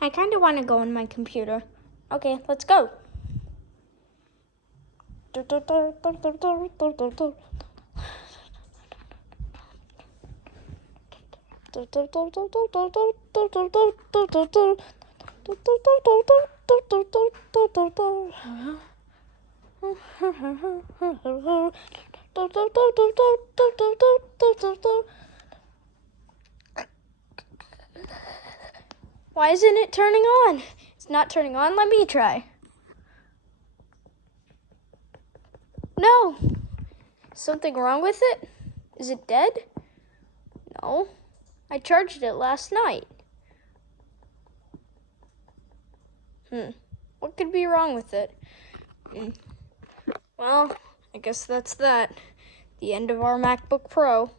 I kind of want to go on my computer. Okay, let's go. Why isn't it turning on? It's not turning on. Let me try. No. Something wrong with it? Is it dead? No. I charged it last night. What could be wrong with it? Well, I guess that's that. The end of our MacBook Pro.